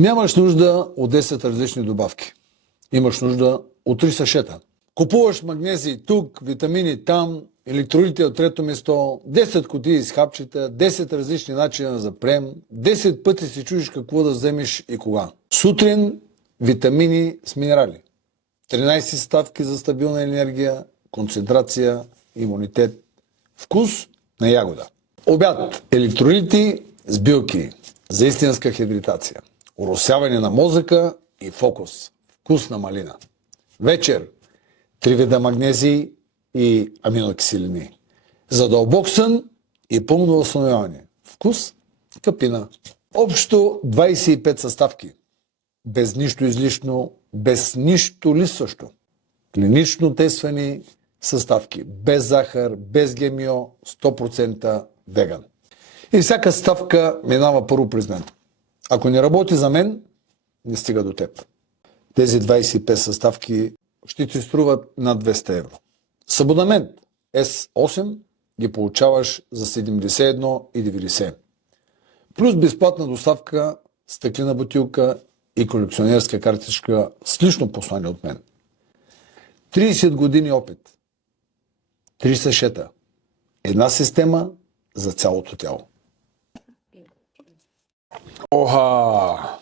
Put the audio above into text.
Нямаш нужда от 10 различни добавки. Имаш нужда от 3 сашета. Купуваш магнезий тук, витамини там, електролити от трето место, 10 кутии с хапчета, 10 различни начина за прием, 10 пъти си чудиш какво да вземеш и кога. Сутрин витамини с минерали. 13 съставки за стабилна енергия, концентрация, имунитет, вкус на ягода. Обяд. Електролити с билки за истинска хидратация. Уросяване на мозъка и фокус. Вкус на малина. Вечер. 3 вида магнезии и аминокиселини. За дълбок сън и пълно възстановяване. Вкус капина. Общо 25 съставки. Без нищо излишно, без нищо липсващо. Клинично тествани съставки. Без захар, без ГМО, 100% веган. И всяка съставка минава първо през мен. Ако не работи за мен, не стига до теб. Тези 25 съставки ще ти струват над 200 евро. С абонамент S8 ги получаваш за 71,90. Плюс безплатна доставка, стъклена бутилка и колекционерска картичка с лично послание от мен. 30 години опит. 3 сашета. Една система за цялото тяло. Оха!